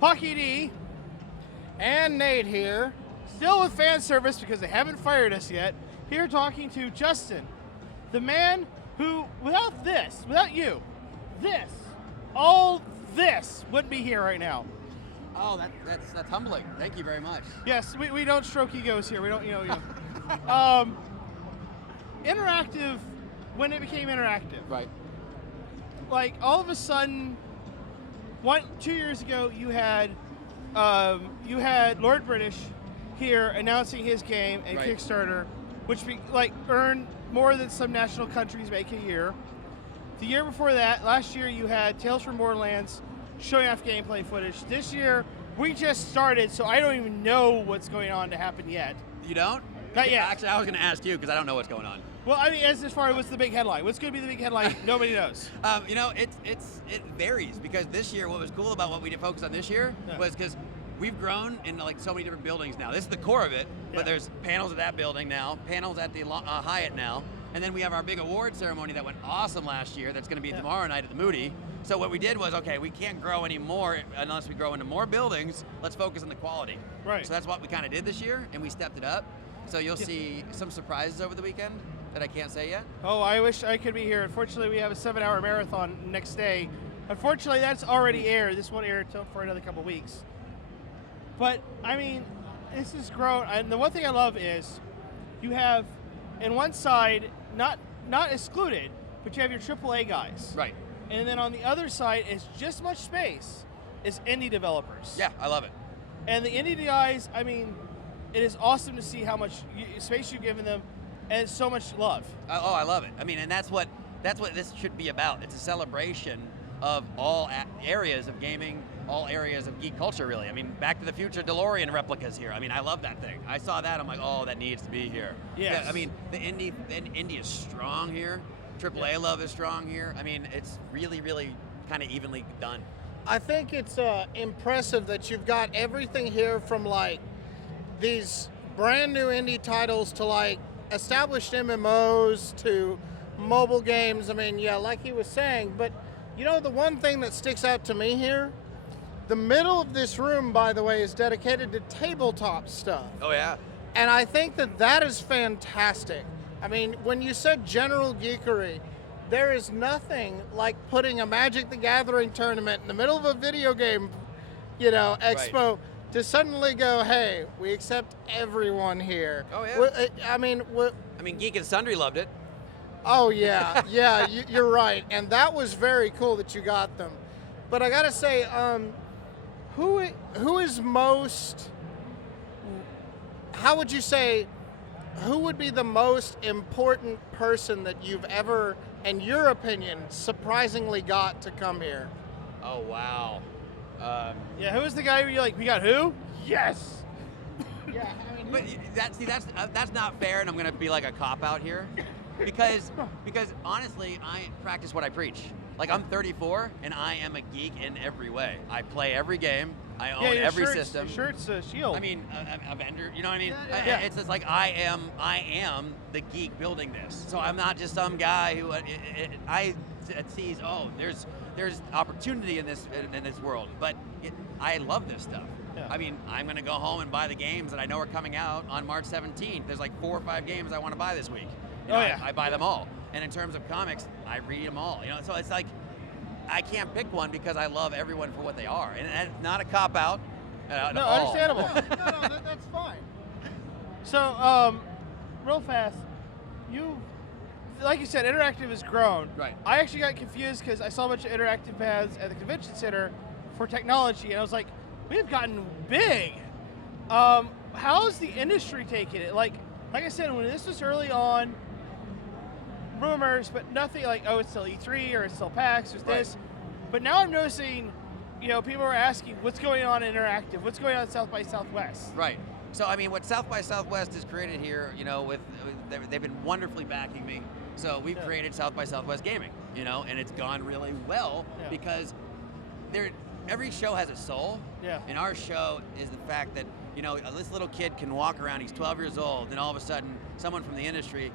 Pocky D and Nate here, still with fan service because they haven't fired us yet, here talking to Justin, the man who, without you, all this wouldn't be here right now. Oh, that's humbling. Thank you very much. Yes, we don't stroke egos here. We don't, interactive, when it became interactive. Right. Like, all of a sudden, 2 years ago, you had Lord British here announcing his game and Right. Kickstarter, which earned more than some national countries make a year. The year before that, last year, you had Tales from Borderlands showing off gameplay footage. This year, we just started, so I don't even know what's going on to happen yet. You don't? Not yet. Actually, I was going to ask you because I don't know what's going on. Well, I mean, as far as what's the big headline? What's going to be the big headline? Nobody knows. It varies because this year, what was cool about what we did focus on this year was because we've grown into like so many different buildings now. This is the core of it, but there's panels at that building now, panels at the Hyatt now, and then we have our big award ceremony that went awesome last year. That's going to be tomorrow night at the Moody. So what we did was, okay, we can't grow anymore unless we grow into more buildings. Let's focus on the quality. Right. So that's what we kind of did this year, and we stepped it up. So you'll see some surprises over the weekend that I can't say yet. Oh, I wish I could be here. Unfortunately, we have a 7-hour marathon next day. Unfortunately, that's already aired. This won't air until for another couple weeks. But, I mean, this has grown. And the one thing I love is you have, in one side, not excluded, but you have your AAA guys. Right. And then on the other side is just as much space as indie developers. Yeah, I love it. And the indie guys, I mean, it is awesome to see how much space you've given them and so much love. Oh, I love it. I mean, and that's what this should be about. It's a celebration of all areas of gaming, all areas of geek culture, really. I mean, Back to the Future DeLorean replicas here. I mean, I love that thing. I saw that, I'm like, oh, that needs to be here. Yes. Yeah, I mean, the indie is strong here. AAA love is strong here. I mean, it's really, really kind of evenly done. I think it's impressive that you've got everything here from like these brand new indie titles to like established MMOs to mobile games. I mean, yeah, like he was saying, but you know, the one thing that sticks out to me here, the middle of this room, by the way, is dedicated to tabletop stuff. Oh, yeah. And I think that is fantastic. I mean, when you said general geekery, there is nothing like putting a Magic the Gathering tournament in the middle of a video game, expo, Right. to suddenly go, hey, we accept everyone here. Oh, yeah. I mean, Geek and Sundry loved it. oh, yeah, yeah, you're right. And that was very cool that you got them. But I got to say, who is most, how would you say, who would be the most important person that you've ever, in your opinion, surprisingly got to come here? Oh, wow. Yeah, who was the guy where you're like, we got who? Yes! Yeah, I mean, But that's not fair, and I'm going to be like a cop-out here. Because honestly, I practice what I preach. Like, I'm 34, and I am a geek in every way. I play every game. I own every system. Your shirt's a shield. I mean, a vendor, you know what I mean? Yeah. It's just like I am the geek building this. So I'm not just some guy who sees, oh, there's opportunity in this world. But I love this stuff. Yeah. I mean, I'm going to go home and buy the games that I know are coming out on March 17th. There's like 4 or 5 games I want to buy this week. I buy them all. And in terms of comics, I read them all. So it's like, I can't pick one because I love everyone for what they are. And that's not a cop-out. No, understandable. no, that's fine. So, real fast, like you said, interactive has grown. Right. I actually got confused because I saw a bunch of interactive pads at the convention center for technology, and I was like, we've gotten big. How's the industry taking it? Like I said, when this was early on, rumors, but nothing like, oh, it's still E3 or it's still PAX or this. But now I'm noticing, people are asking, what's going on in interactive? What's going on at South by Southwest? Right. So, I mean, what South by Southwest has created here, they've been wonderfully backing me. So we've created South by Southwest Gaming, and it's gone really well because every show has a soul. Yeah. And our show is the fact that, this little kid can walk around, he's 12 years old, and all of a sudden, someone from the industry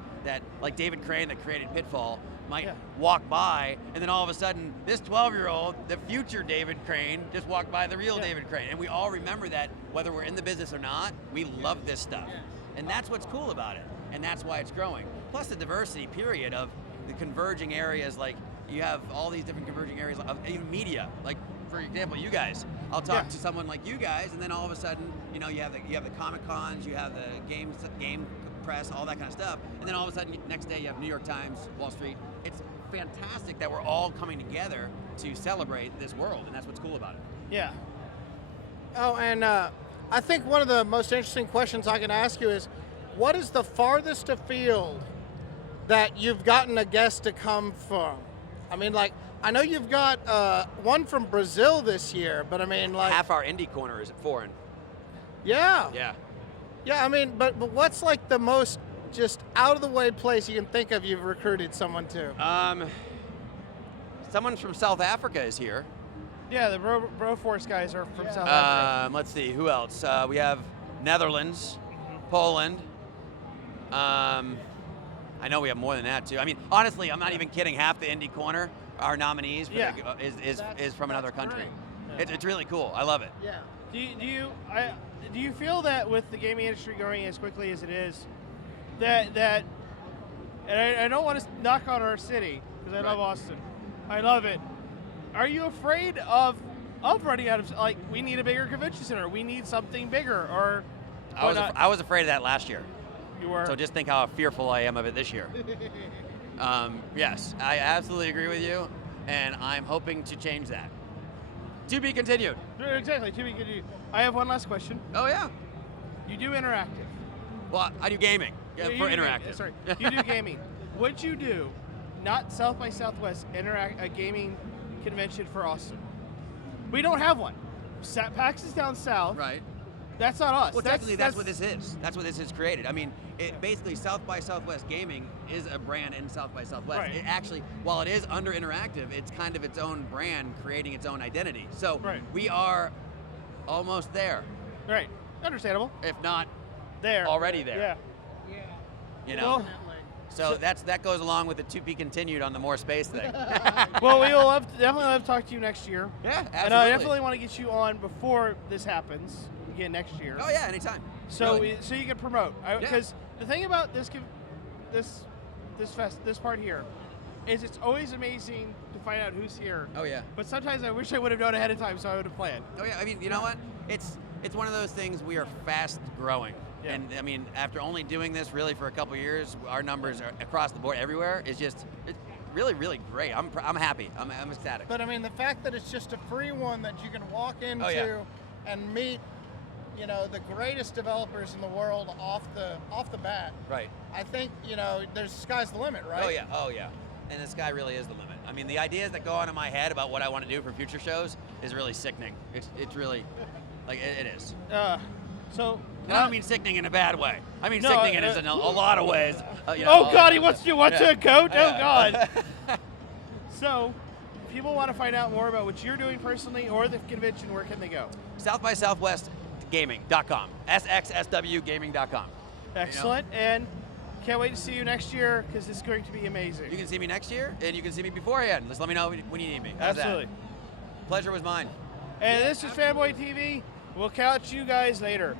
like David Crane that created Pitfall, might Yeah. walk by, and then all of a sudden, this 12-year-old, the future David Crane, just walked by the real Yeah. David Crane. And we all remember that, whether we're in the business or not, we love this stuff. And that's what's cool about it. And that's why it's growing. Plus the diversity, period, of the converging areas. Like, you have all these different converging areas of even media. Like, for example, you guys. I'll talk to someone like you guys, and then all of a sudden, you have the Comic Cons, you have the game press, all that kind of stuff, and then all of a sudden, next day you have New York Times, Wall Street. It's fantastic that we're all coming together to celebrate this world, and that's what's cool about it. Yeah. Oh, and I think one of the most interesting questions I can ask you is, what is the farthest afield that you've gotten a guest to come from? I mean, like, I know you've got one from Brazil this year, but I mean, like, Half our indie corner is foreign. yeah, Yeah. I mean, but what's like the most just out of the way place you can think of you've recruited someone to? Someone from South Africa is here. Yeah, the Broforce guys are from South Africa. Let's see, who else? We have Netherlands, Poland. I know we have more than that too. I mean, honestly, I'm not even kidding. Half the indie corner, our nominees, is from another country. great. It's really cool. I love it. Yeah. Do you feel that with the gaming industry growing as quickly as it is, that and I don't want to knock on our city because I love Austin, I love it. Are you afraid of running out of, like, we need a bigger convention center, we need something bigger, or I was afraid of that last year. you were? So just think how fearful I am of it this year. Yes, I absolutely agree with you, and I'm hoping to change that. To be continued. Exactly. To be continued. I have one last question. Oh yeah. You do interactive. Well, I do gaming You for do- interactive. Sorry, you do gaming. Would you do, not South by Southwest, a gaming convention for Austin? We don't have one. PAX is down south. Right. That's not us. Well, technically, that's what this is. That's what this has created. I mean, basically, South by Southwest Gaming is a brand in South by Southwest. Right. It actually, while it is under Interactive, it's kind of its own brand, creating its own identity. So we are almost there, Right. Understandable. if not There. already there. Yeah. You know. Well, So that goes along with the to be continued on the more space thing. well, we will definitely love to talk to you next year. Yeah, absolutely. And I definitely want to get you on before this happens again next year. Oh yeah, anytime. So Really. so you can promote. Because the thing about this part here is it's always amazing to find out who's here. Oh yeah. But sometimes I wish I would have known ahead of time, so I would have planned. Oh yeah. I mean, you know what? It's one of those things. We are fast growing. Yeah. And I mean, after only doing this really for a couple years, our numbers are across the board everywhere. It's really, really great. I'm happy. I'm ecstatic. But I mean, the fact that it's just a free one that you can walk into and meet, the greatest developers in the world off the bat. Right. I think there's sky's the limit, right? Oh yeah. And the sky really is the limit. I mean, the ideas that go on in my head about what I want to do for future shows is really sickening. It's really, like, it is. So. And I don't mean sickening in a bad way. I mean No, sickening in a lot of ways. Oh God, he wants you to coach. Oh God. Yeah. So, if people want to find out more about what you're doing personally or the convention, where can they go? South by Southwest Gaming.com. SXSWgaming.com. Excellent, and can't wait to see you next year because it's going to be amazing. You can see me next year, and you can see me beforehand. Just let me know when you need me. How's Absolutely. that? Pleasure was mine. And this is Fanboy TV. We'll catch you guys later.